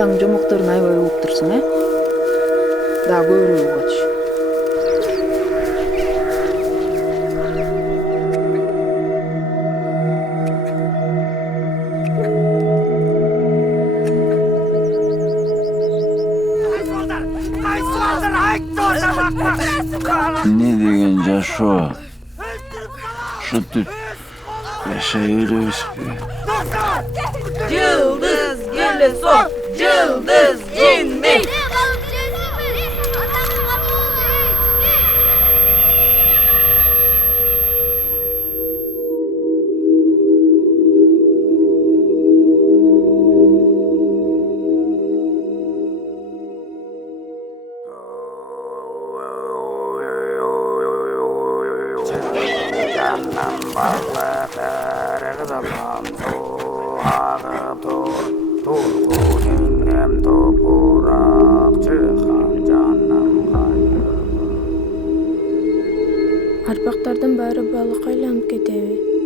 атаң жомокторун аябай угуп турсуң, Дагы көбүрөөк угачы. Не деген жашоо? Ушинтип жашай беребизби? Yıldız gele sok, yıldız indik. Арпактардын баары балыкка айланып кетеби?